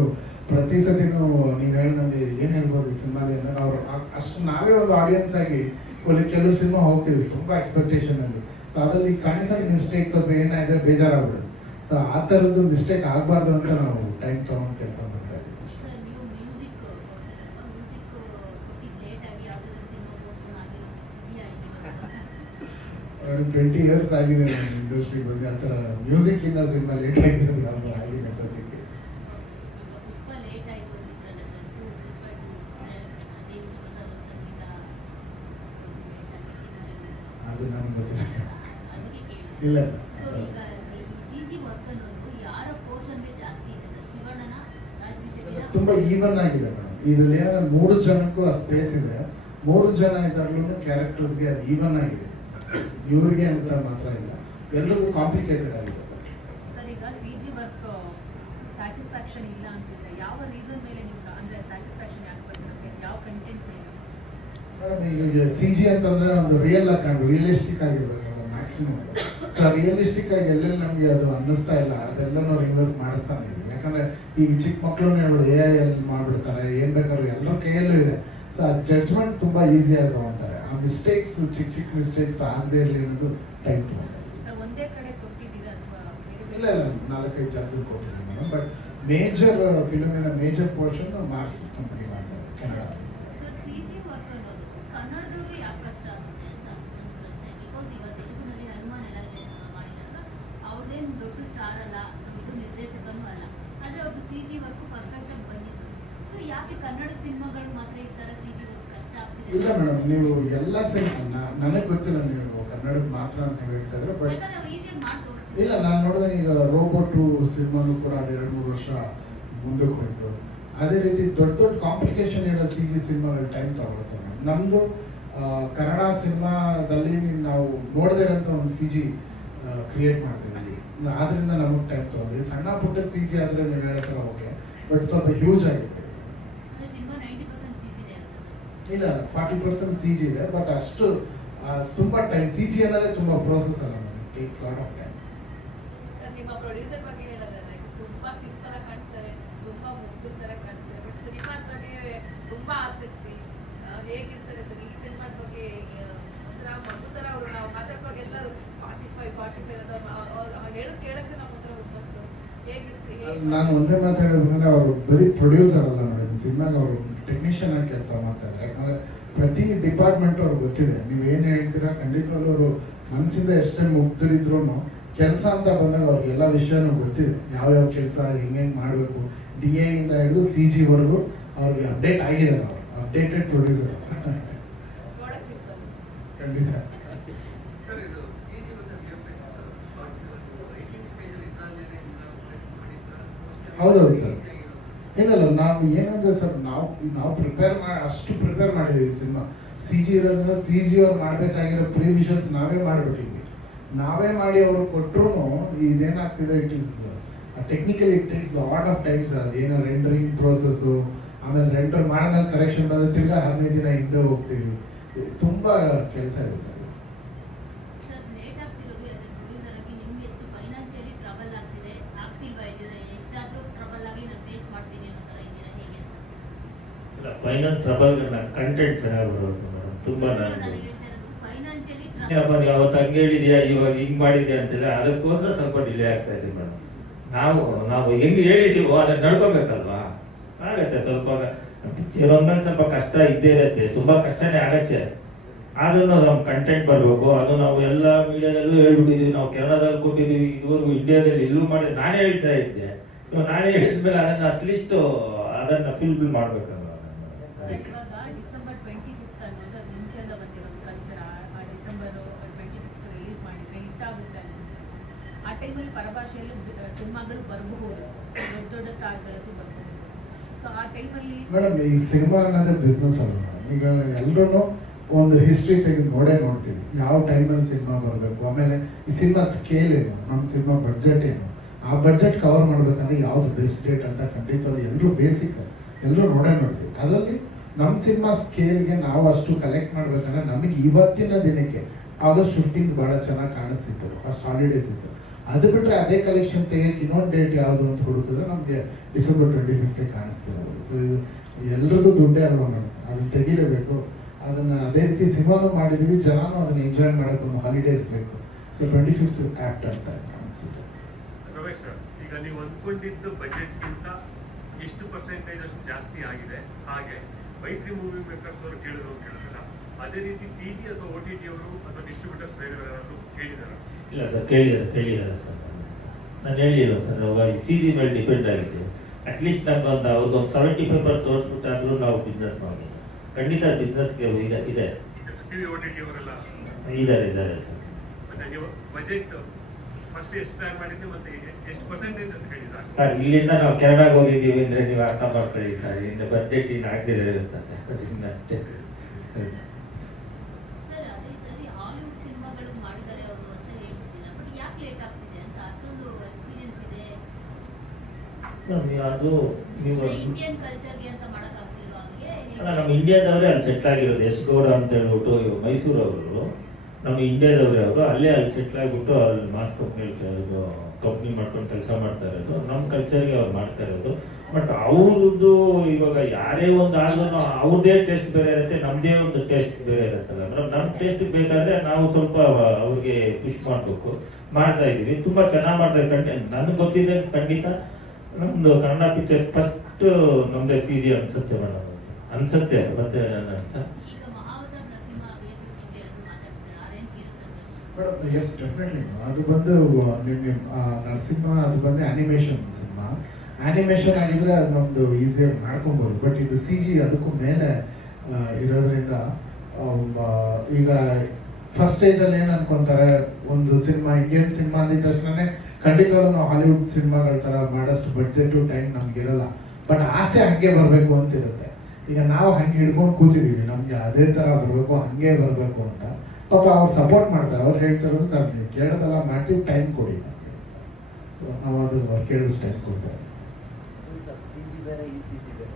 ಪ್ರತಿ ಸತಿನೂ ನೀವು ಹೇಳಿದಂಗೆ ಏನು ಹೇಳ್ಬೋದು ಈ ಸಿನಿಮಾಲಿ ಅಂದಾಗ ಅವ್ರು ಅಷ್ಟು ನಾವೇ ಒಂದು ಆಡಿಯನ್ಸ್ ಆಗಿ ಕೆಲವು ಸಿನಿಮಾ ಹೋಗ್ತೀವಿ ತುಂಬ ಎಕ್ಸ್ಪೆಕ್ಟೇಷನಲ್ಲಿ. ಸೊ ಅದರಲ್ಲಿ ಸಣ್ಣ ಸಣ್ಣ ಮಿಸ್ಟೇಕ್ಸ್ ಅಥವಾ ಏನಾದರೆ ಬೇಜಾರಾಗ್ಬಿಡುತ್ತೆ. ಸೊ ಆ ಥರದ್ದು ಮಿಸ್ಟೇಕ್ ಆಗಬಾರ್ದು ಅಂತ ನಾವು ಟೈಮ್ ತೊಗೊಂಡು ಕೆಲಸ ಮಾಡ್ತಾ ಇದ್ದೀವಿ. 20 years ಆಗಿದೆ ನಾನು ಇಂಡಸ್ಟ್ರಿಗೆ ಬಂದು. ಆ ಥರ ಮ್ಯೂಸಿಕ್ಕಿಂದ ಸಿನಿಮಾ ಲೇಟ್ ಆಗಿರೋದು ಯಾವುದು ಆಗಿಲ್ಲ ಸದ್ಯಕ್ಕೆ. ಅದು ನನಗೆ ಗೊತ್ತಿಲ್ಲ. ಇಲ್ಲ ತುಂಬ ಈವನ್ ಆಗಿದೆ ಮೇಡಮ್. ಇದರಲ್ಲಿ ಏನಂದ್ರೆ 3 ಜನಕ್ಕೂ ಆ ಸ್ಪೇಸ್ ಇದೆ. 3 ಜನ ಇದ್ದಾಗಲೂ ಕ್ಯಾರೆಕ್ಟರ್ಸ್ಗೆ ಅದು ಈವನ್ ಆಗಿದೆ. ಇವ್ರಿಗೆ ಅಂತ ಮಾತ್ರ ಇಲ್ಲ, ಎಲ್ಲರಿಗೂ ಕಾಂಪ್ಲಿಕೇಟೆಡ್ ಆಗಿದೆ. ಸರ್, ಈಗ CG ವರ್ಕ್ ಸ್ಯಾಟಿಸ್ಫ್ಯಾಕ್ಷನ್ ಇಲ್ಲ ಅಂತಿದ್ರೆ ಯಾವ ರೀಸನ್ ಮೇಲೆ ನೀವು ಅಂದರೆ ಸ್ಯಾಟಿಸ್ಫ್ಯಾಕ್ಷನ್ ಯಾಕೆ ಬರ್ತದೆ? ಯಾವ ಕಂಟೆಂಟ್ ಮೇಲೆ? ಮೇಡಮ್ ಈಗ CG ಅಂತಂದರೆ ಒಂದು ರಿಯಲಿಸ್ಟಿಕ್ ಆಗಿರ್ಬೇಕು ಮ್ಯಾಕ್ಸಿಮಮ್. ಸೊ ರಿಯಲಿಸ್ಟಿಕ್ ಆಗಿ ಎಲ್ಲೆಲ್ಲಿ ನಮಗೆ ಅದು ಅನ್ನಿಸ್ತಾ ಇಲ್ಲ ಅದೆಲ್ಲನೂ ರಿವರ್ಕ್ ಮಾಡಿಸ್ತಾನೆ ಇದೀವಿ. ಯಾಕಂದರೆ ಈಗ ಚಿಕ್ಕ ಮಕ್ಕಳನ್ನ ಹೇಳ್ಬೋದು AI ಅಲ್ಲಿ ಮಾಡಿಬಿಡ್ತಾರೆ, ಏನು ಬೇಕಾದ್ರೂ ಎಲ್ಲರ ಕೈಯಲ್ಲೂ ಇದೆ. ಸೊ ಆ ಜಡ್ಜ್ಮೆಂಟ್ ತುಂಬ ಈಸಿಯಾಗಿ ತಗೊಳ್ತಾರೆ. ಆ ಮಿಸ್ಟೇಕ್ಸ್ ಚಿಕ್ಕ ಮಿಸ್ಟೇಕ್ಸ್ ಆಗದೆ ಇರಲಿ ಅನ್ನೋದು ಟೈಮ್ ತಗೊಳ್ತಾರೆ. ಒಂದೇ ಕಡೆ ಕೊಟ್ಟಿದ್ದೀರಾ ಅಥವಾ ಇಲ್ಲ 4-5 ಜಾಗದಲ್ಲಿ ಕೊಟ್ಟಿದ್ದೀವಿ ಮೇಡಮ್. ಬಟ್ ಮೇಜರ್ ಫಿಲ್ಮಿನ ಮೇಜರ್ ಪೋರ್ಷನ್ ಮಾರ್ಕ್ಸ್ ಕಂಪ್ನಿ ಮಾಡ್ತಾರೆ ಕನ್ನಡ. ಕನ್ನಡದವ್ರಿಗೆ ಯಾಕೆ ಕಷ್ಟ ಆಗುತ್ತೆ ಅಂತ ಒಂದು ಪ್ರಶ್ನೆ. ಬಿಕಾಸ್ ಈಗ ತೆಲುಗುನಲ್ಲಿ ಹನುಮಾನ್ ಎಲ್ಲ ಮಾಡಿದಾಗ ಅವ್ರದ್ದೇನು ದೊಡ್ಡ ಸ್ಟಾರ್ ಅಲ್ಲ, ದೊಡ್ಡ ನಿರ್ದೇಶಕನೂ ಅಲ್ಲ, ಆದರೆ ಅವ್ರದ್ದು CG ವರ್ಕು ಪರ್ಫೆಕ್ಟಾಗಿ ಬಂದಿತ್ತು. ಸೊ ಯಾಕೆ ಕನ್ನಡ ಸಿನಿಮಾಗಳು ಮಾತ್ರ ಈ ಥರ CG ವರ್ಕ್ ಕಷ್ಟ ಆಗ್ತಿದೆ? ಇಲ್ಲ ಮೇಡಮ್, ನೀವು ಎಲ್ಲ ಸಿನಿಮಾ ನನಗೆ ಗೊತ್ತಿಲ್ಲ, ನೀವು ಕನ್ನಡದ ಮಾತ್ರ ಅಂತ ನೀವು ಹೇಳ್ತಾ ಇದ್ರೆ. ಬಟ್ ಯಾಕಂದ್ರೆ ಅವ್ರು ಈಸಿಯಾಗಿ ಮಾಡಿ ತೋರಿಸ್ತಾರೆ. ಇಲ್ಲ, ನಾನು ನೋಡಿದಾಗ ಈಗ ರೋಬೋಟ್ ಸಿನಿಮಾನು ಕೂಡ ಅದು 2-3 ವರ್ಷ ಮುಂದಕ್ಕೆ ಹೋಯಿತು. ಅದೇ ರೀತಿ ದೊಡ್ಡ ದೊಡ್ಡ ಕಾಂಪ್ಲಿಕೇಶನ್ ಇರೋ CG ಸಿನಿಮಾಗಳು ಟೈಮ್ ತಗೊಳುತ್ತೆ ಮೇಡಮ್. ನಮ್ಮದು ಕನ್ನಡ ಸಿನಿಮಾದಲ್ಲಿ ನಾವು ನೋಡದೇ ಇರೋಂಥ ಒಂದು CG ಕ್ರಿಯೇಟ್ ಮಾಡ್ತಿದ್ವಿ, ಆದ್ದರಿಂದ ನಮಗೆ ಟೈಮ್ ತೊಗೊಂಡ್ವಿ. ಸಣ್ಣ ಪುಟ್ಟ CG ಆದರೆ ನೀವು ಹೇಳೋ ಥರ ಓಕೆ, ಬಟ್ ಸ್ವಲ್ಪ ಹ್ಯೂಜ್ ಆಗಿದೆ. ಸಿನಿಮಾ 90% CG ಇದೆ ಅಂತ ಸರ್? ಇಲ್ಲ 40% CG ಇದೆ, ಬಟ್ ಅಷ್ಟು ತುಂಬ ಟೈಮ್ CG ಅನ್ನೋದೇ ತುಂಬ ಪ್ರೋಸೆಸ್ ಅಲ್ಲ madam, takes lot of time. Sir, ನಿಮ್ಮ ಪ್ರೊಡ್ಯೂಸರ್ ಬಗ್ಗೆ ಹೇಳೋದಾದ್ರೆ ತುಂಬಾ ಸಿಂಪಲ್ ಆಗಿ ಕಾಣಿಸ್ತಾರೆ, ತುಂಬಾ ಮುಗ್ಧ ತರ ಕಾಣಿಸ್ತಾರೆ. ಬಟ್ ಸಿನಿಮಾದ ಬಗ್ಗೆ ತುಂಬಾ ಆಸಕ್ತಿ. ಹೇಗಿರ್ತಾರೆ ಸರ್ ಈ ಸಿನಿಮಾದ ಬಗ್ಗೆ? ಒಂಥರ ಮಗು ತರ ಅವರು ನಾವು ಮಾತಾಡ್ಸುವಾಗ ಎಲ್ಲರೂ 45 ಅಂತ ಹೇಳೋದು ಕೇಳಕ್ಕೆ ನಮ್ಮ ಹತ್ರ ಹುಮ್ಮಸ್ಸು. ಹೇಗಿರುತ್ತೆ? ನಾನು ಒಂದೇ ಮಾತಾಡೋದ್ರಿಂದ ಅವರು ಬರೀ ಪ್ರೊಡ್ಯೂಸರ್ ಅಲ್ಲ ಮೇಡಮ್, ಸಿನಿಮಾಗೆ ಅವರು ಟೆಕ್ನಿಷಿಯನ್ ಆಗಿ ಕೆಲಸ ಮಾಡ್ತಾ ಇದ್ದಾರೆ. ಯಾಕಂದರೆ ಪ್ರತಿ ಡಿಪಾರ್ಟ್ಮೆಂಟ್ ಅವ್ರಿಗೆ ಗೊತ್ತಿದೆ. ನೀವು ಏನು ಹೇಳ್ತೀರಾ, ಖಂಡಿತವಾಗ್ಲೂ ಅವರು ಮನಸ್ಸಿಂದ ಎಷ್ಟೇ ಮುಗ್ಧರಿದ್ರು ಕೆಲಸ ಅಂತ ಬಂದಾಗ ಅವ್ರಿಗೆಲ್ಲ ವಿಷಯನೂ ಗೊತ್ತಿದೆ. ಯಾವ್ಯಾವ ಕೆಲಸ ಹೆಂಗೆ ಮಾಡಬೇಕು, DA ಇಂದ ಹಿಡಿದು CG ವರೆಗೂ ಅವ್ರಿಗೆ ಅಪ್ಡೇಟ್ ಆಗಿದ್ದಾರೆ. ಅವರು ಅಪ್ಡೇಟೆಡ್ ಪ್ರೊಡ್ಯೂಸರ್ ನೋಡಕ್ ಸಿಂಪಲ್. ಖಂಡಿತ. ಸರ್, ಇದು CG ಮತ್ತು VFX ಶಾರ್ಟ್ಸ್ ರೈಟಿಂಗ್ ಸ್ಟೇಜಲ್ಲಿ ಇದ್ದಾಗಲೇ ಹೌದೌದು ಸರ್. ಇಲ್ಲ ನಾವು ಏನಂದ್ರೆ ಸರ್, ನಾವು ಅಷ್ಟು ಪ್ರಿಪೇರ್ ಮಾಡಿದ್ದೀವಿ ಸಿನಿಮಾ. CG ಇರೋದ್ರಿಂದ CG ಅವ್ರು ಮಾಡಬೇಕಾಗಿರೋ ಪ್ರಿವಿಷನ್ಸ್ ನಾವೇ ಮಾಡಿಬಿಟ್ಟಿದ್ವಿ. ನಾವೇ ಮಾಡಿ ಅವರು ಕೊಟ್ಟರು ಇದೇನಾಗ್ತಿದೆ, it is technically it takes lot of times. ಅದೇನೋ ರೆಂಡರಿಂಗ್ ಪ್ರೋಸೆಸ್ಸು, ಆಮೇಲೆ ರೆಂಡರ್ ಮಾಡಿದ್ಮೇಲೆ ಕರೆಕ್ಷನ್ ಬಂದರೆ ತಿರ್ಗಾ 15 ದಿನ ಹಿಂದೆ ಹೋಗ್ತೀವಿ. ತುಂಬ ಕೆಲಸ ಇದೆ ಸರ್. ಸರ್, ಲೇಟ್ ಆಗ್ತಿರೋದು ಪ್ರೊಡ್ಯೂಸರ್ ಆಗಿ ನಿಮ್ಗೆ ಎಷ್ಟು ಫೈನಾನ್ಸ್ ಫೈನಲ್ ಟ್ರಬಲ್ಗಳನ್ನ ಕಂಟೆಂಟ್ ಚೆನ್ನಾಗಿ ಬರೋದು ಮೇಡಮ್ ತುಂಬ ನಾನು ನಾನು ಹೇಳ್ತಾ ಇರೋದು ಫೈನಾನ್ಷಿಯಲಿ ಏನಪ್ಪ ನೀವು ಅವತ್ತು ಹಂಗೆ ಹೇಳಿದ್ಯಾ ಇವಾಗ ಹಿಂಗೆ ಮಾಡಿದ್ಯಾ ಅಂತೇಳಿ ಅದಕ್ಕೋಸ್ಕರ ಸ್ವಲ್ಪ ಡಿಲೇ ಆಗ್ತಾ ಇದೆ ಮೇಡಮ್. ನಾವು ಹೆಂಗೆ ಹೇಳಿದೀವೋ ಅದನ್ನ ನಡ್ಕೋಬೇಕಲ್ವಾ, ಆಗತ್ತೆ ಸ್ವಲ್ಪ ಪಿಕ್ಚರ್ ಒಂದೊಂದು ಸ್ವಲ್ಪ ಕಷ್ಟ ಇದ್ದೇ ಇರುತ್ತೆ, ತುಂಬಾ ಕಷ್ಟನೇ ಆಗತ್ತೆ. ಆದ್ರೂ ನಮ್ಮ ಕಂಟೆಂಟ್ ಬರಬೇಕು, ಅದು ನಾವು ಎಲ್ಲ ಮೀಡಿಯಾದಲ್ಲೂ ಹೇಳ್ಬಿಟ್ಟಿದೀವಿ, ನಾವು ಕನ್ನಡದಲ್ಲಿ ಕೊಟ್ಟಿದ್ದೀವಿ, ಇದುವರೆಗೂ ಇಂಡಿಯಾದಲ್ಲಿ ಎಲ್ಲೂ ಮಾಡಿದ್ರೆ ನಾನೇ ಹೇಳ್ತಾ ಇದ್ದೆ. ಇವಾಗ ನಾನೇ ಹೇಳಿದ್ಮೇಲೆ ಅದನ್ನ ಅಟ್ಲೀಸ್ಟ್ ಅದನ್ನ ಫಿಲ್ ಮಾಡ್ಬೇಕಲ್ವ. ಸರ್ ಇವಾಗ ಡಿಸೆಂಬರ್ 25th ಅನ್ನೋದು ಅದು ಮುಂಚೆಯಿಂದ ಬಂದಿರೋದು ಕಲ್ಚರ್. ಆ ಡಿಸೆಂಬರ್ 25th ರಿಲೀಸ್ ಮಾಡಿದ್ರೆ ಹಿಟ್ ಆಗುತ್ತೆ ಅನ್ನೋದು. ಆ ಟೈಮಲ್ಲಿ ಪರಭಾಷೆಯಲ್ಲೂ ಸಿನಿಮಾಗಳು ಬರಬಹುದು, ದೊಡ್ಡ ದೊಡ್ಡ ಸ್ಟಾರ್ಗಳದ್ದು ಬರಬಹುದು. ಸೊ ಆ ಟೈಮಲ್ಲಿ ಮೇಡಮ್ ಈ ಸಿನಿಮಾ ಅನ್ನೋದೇ ಬಿಸ್ನೆಸ್ ಅಲ್ಲ ಮೇಡಮ್. ಈಗ ಎಲ್ಲರೂ ಒಂದು ಹಿಸ್ಟ್ರಿ ತೆಗೆದು ನೋಡ್ತೀವಿ, ಯಾವ ಟೈಮಲ್ಲಿ ಸಿನಿಮಾ ಬರಬೇಕು, ಆಮೇಲೆ ಈ ಸಿನಿಮಾ ಸ್ಕೇಲ್ ಏನು, ನಮ್ಮ ಸಿನಿಮಾ ಬಡ್ಜೆಟ್ ಏನು, ಆ ಬಡ್ಜೆಟ್ ಕವರ್ ಮಾಡಬೇಕಂದ್ರೆ ಯಾವುದು ಬೆಸ್ಟ್ ಡೇಟ್ ಅಂತ ಖಂಡಿತವಾಗಿ ಎಲ್ಲರೂ ಬೇಸಿಕ್ ಎಲ್ಲರೂ ನೋಡ್ತೀವಿ. ಅದರಲ್ಲಿ ನಮ್ಮ ಸಿನಿಮಾ ಸ್ಕೇಲ್ಗೆ ನಾವು ಅಷ್ಟು ಕಲೆಕ್ಟ್ ಮಾಡಬೇಕಂದ್ರೆ ನಮಗೆ ಇವತ್ತಿನ ದಿನಕ್ಕೆ ಆಗಸ್ಟ್ 15 ಭಾಳ ಚೆನ್ನಾಗಿ ಕಾಣಿಸ್ತಿತ್ತು, ಅಷ್ಟು ಹಾಲಿಡೇಸ್ ಇತ್ತು. ಅದು ಬಿಟ್ಟರೆ ಅದೇ ಕಲೆಕ್ಷನ್ ತೆಗಿಯೋಕೆ ಇನ್ನೊಂದು ಡೇಟ್ ಯಾವುದು ಅಂತ ಹುಡುಕಿದ್ರೆ ನಮಗೆ ಡಿಸೆಂಬರ್ 25th ಕಾಣಿಸ್ತಿರೋದು. ಸೊ ಇದು ಎಲ್ಲರದ್ದು ದುಡ್ಡೇ ಅಲ್ವಾ ಮೇಡಮ್, ಅದನ್ನು ತೆಗಿಲೇಬೇಕು. ಅದನ್ನು ಅದೇ ರೀತಿ ಸಿನಿಮಾನು ಮಾಡಿದ್ದೀವಿ, ಜನನೂ ಅದನ್ನು ಎಂಜಾಯ್ ಮಾಡೋಕ್ಕೆ ಒಂದು ಹಾಲಿಡೇಸ್ ಬೇಕು. ಸೊ 25th ಆ್ಯಕ್ಟ್ ಅಂತ ಅನಿಸುತ್ತೆ. ರಮೇಶ್ ಸರ್, ಈಗ ನೀವು ಅಂದ್ಕೊಂಡಿದ್ದ ಬಜೆಟ್ಗಿಂತ ಎಷ್ಟು ಪರ್ಸೆಂಟೇಜ್ ಅಷ್ಟು ಜಾಸ್ತಿ ಆಗಿದೆ? ಹಾಗೆ ಮೈತ್ರಿ ಮೂವಿ ಮೇಕರ್ಸ್ ಅವರು ಕೇಳಿದ್ರು ಕೇಳಿದ್ರ ಅದೇ ರೀತಿ ಟಿವಿ ಅಥವಾ OTT ಅವರು ಅಥವಾ ಡಿಸ್ಟ್ರಿಬ್ಯೂಟರ್ಸ್ ಬೇರೆ ಯಾರಾದ್ರು ಕೇಳಿದಾರ? ಇಲ್ಲ ಸರ್, ಕೇಳಿದಾರೆ ಸರ್. ನಾನು ಹೇಳಿಲ್ಲ ಸರ್, ಅವಾಗ CG ಮೇಲೆ ಡಿಪೆಂಡ್ ಆಗಿದೆ. ಅಟ್ಲೀಸ್ಟ್ ನಮ್ಗೊಂದು ಅವ್ರಿಗೊಂದು 75% ತೋರಿಸ್ಬಿಟ್ಟಾದ್ರೂ ನಾವು ಬಿಸ್ನೆಸ್ ಮಾಡ್ಬೋದು. ಖಂಡಿತ ಬಿಸ್ನೆಸ್ಗೆ ಇದೆ ಟಿವಿ OTT ಅವರೆಲ್ಲ ಇದ್ದಾರೆ ಸರ್. ಮತ್ತೆ ನೀವು ಬಜೆಟ್ ಫಸ್ಟ್ ಎಷ್ಟು ಪ್ಲಾನ್ ಮಾಡಿದ್ದೆ ಮತ್ತೆ ಎಷ್ಟು ಪರ್ಸೆಂಟೇಜ್ ಅಂತ ಹೇಳಿದ್ರ? ಸರ್ ಇಲ್ಲಿಂದ ನಾವು ಕೆನಡಾಗೆ ಹೋಗಿದ್ದೀವಿ ಅಂದರೆ ನೀವು ಅರ್ಥ ಮಾಡ್ಕೊಳ್ಳಿ ಸರ್, ಇನ್ನು ಬಜೆಟ್ ಇನ್ನು ಆಗ್ದಿರೋ ಇರುತ್ತೆ ಸರ್, ಇನ್ನು ಅಷ್ಟೇ. ಸರ್ ಅದೇ ಸರಿ ಹಾಲಿವುಡ್ ಸಿನಿಮಾಗಳು ಮಾಡಿದ್ದಾರೆ ಅವರು ಅಂತ ಹೇಳ್ತಿದ್ದೀರಾ, ಬಟ್ ಯಾಕೆ ಲೇಟ್ ಆಗ್ತಿದೆ ಅಂತ? ಅಷ್ಟೊಂದು ಎಕ್ಸ್ಪೀರಿಯನ್ಸ್ ಇದೆ, ಅದು ನೀವು ಇಂಡಿಯನ್ ಕಲ್ಚರ್ಗೆ ಅಂತ ಮಾಡೋಕ್ಕಾಗ್ತಿಲ್ವಾ ಅವ್ರಿಗೆ? ಅಲ್ಲ, ನಮ್ಮ ಇಂಡಿಯಾದವರೇ ಅಲ್ಲಿ ಸೆಟ್ಲ್ ಆಗಿರೋದು. ಎಸ್ ಗೌಡ ಅಂತ ಹೇಳ್ಬಿಟ್ಟು ಮೈಸೂರವರು, ನಮ್ಮ ಇಂಡಿಯಾದವರೇ ಅವರು ಅಲ್ಲಿ ಸೆಟ್ಲ್ ಆಗಿಬಿಟ್ಟು ಅಲ್ಲಿ ಮಾಸ್ ಕಂಪ್ನಿ ಮಾಡ್ಕೊಂಡು ಕೆಲಸ ಮಾಡ್ತಾ ಇರೋದು. ನಮ್ಮ ಕಲ್ಚರ್ಗೆ ಅವ್ರು ಮಾಡ್ತಾ ಇರೋದು. ಬಟ್ ಅವ್ರದ್ದು ಇವಾಗ ಯಾರೇ ಒಂದು ಆದ್ರೂ ಅವ್ರದ್ದೇ ಟೇಸ್ಟ್ ಬೇರೆ ಇರುತ್ತೆ, ನಮ್ಮದೇ ಒಂದು ಟೇಸ್ಟ್ ಬೇರೆ ಇರುತ್ತಲ್ಲ ಮೇಡಮ್. ನಮ್ಮ ಟೇಸ್ಟ್ ಬೇಕಾದ್ರೆ ನಾವು ಸ್ವಲ್ಪ ಅವ್ರಿಗೆ ಪುಷ್ ಮಾಡಬೇಕು, ಮಾಡ್ತಾ ಇದ್ದೀವಿ. ತುಂಬ ಚೆನ್ನಾಗಿ ಮಾಡ್ತಾ ಇದ್ದೀವಿ. ನನಗೆ ಗೊತ್ತಿದೆ ಖಂಡಿತ ನಮ್ಮದು ಕನ್ನಡ ಪಿಕ್ಚರ್ ಫಸ್ಟ್ ನಮ್ಮದೇ CG ಅನ್ಸುತ್ತೆ ಮೇಡಮ್, ಅನ್ಸುತ್ತೆ. ಮತ್ತೆ ನನ್ನ ಅಂತ ಈಗ ಮಹಾವತಾರ್ ನರಸಿಂಹ ಎರಡು ಮಾತಾಡ್ತಾರೆ, ಆ ರೇಂಜ್ ಇರುತ್ತೆ ಸರ್? ಮೇಡಮ್ ಎಸ್ ಡೆಫಿನೆಟ್ಲಿ ಅದು ಬಂದು ನಿಮಗೆ ನರಸಿಂಹ ಅದು ಬಂದು ಆ್ಯನಿಮೇಷನ್ ಸಿನಿಮಾ. ಆ್ಯನಿಮೇಷನ್ ಆಗಿದ್ರೆ ಅದು ನಮ್ಮದು ಈಸಿಯಾಗಿ ಮಾಡ್ಕೊಬೋದು. ಬಟ್ ಇದು CG ಅದಕ್ಕೂ ಮೇಲೆ ಇರೋದ್ರಿಂದ ಈಗ ಫಸ್ಟ್ ಸ್ಟೇಜಲ್ಲಿ ಏನು ಅನ್ಕೊತಾರೆ, ಒಂದು ಸಿನಿಮಾ ಇಂಡಿಯನ್ ಸಿನಿಮಾ ಅಂದಿದ ತಕ್ಷಣ ಖಂಡಿತವಾಗ್ಲೂ ನಾವು ಹಾಲಿವುಡ್ ಸಿನಿಮಾಗಳ ಥರ ಮಾಡೋಷ್ಟು ಬಡ್ಜೆಟು ಟೈಮ್ ನಮಗಿರಲ್ಲ. ಬಟ್ ಆಸೆ ಹಂಗೆ ಬರಬೇಕು ಅಂತಿರುತ್ತೆ. ಈಗ ನಾವು ಹಂಗೆ ಹಿಡ್ಕೊಂಡು ಕೂತಿದ್ದೀವಿ, ನಮಗೆ ಅದೇ ಥರ ಬರಬೇಕು, ಹಂಗೆ ಬರಬೇಕು ಅಂತ. ಪಾಪ ಅವ್ರು ಸಪೋರ್ಟ್ ಮಾಡ್ತಾರೆ, ಅವ್ರು ಹೇಳ್ತಾರೆ ಸರ್ ನೀವು ಕೇಳೋದೆಲ್ಲ ಮಾಡ್ತೀವಿ, ಟೈಮ್ ಕೊಡಿ ನಮಗೆ. ನಾವು ಅದು ಅವ್ರು ಕೇಳಿದ ಟೈಮ್ ಕೊಡ್ತಾರೆ. ಸರ್ CG ಬೇರೆ ಈ CG ಬೇರೆ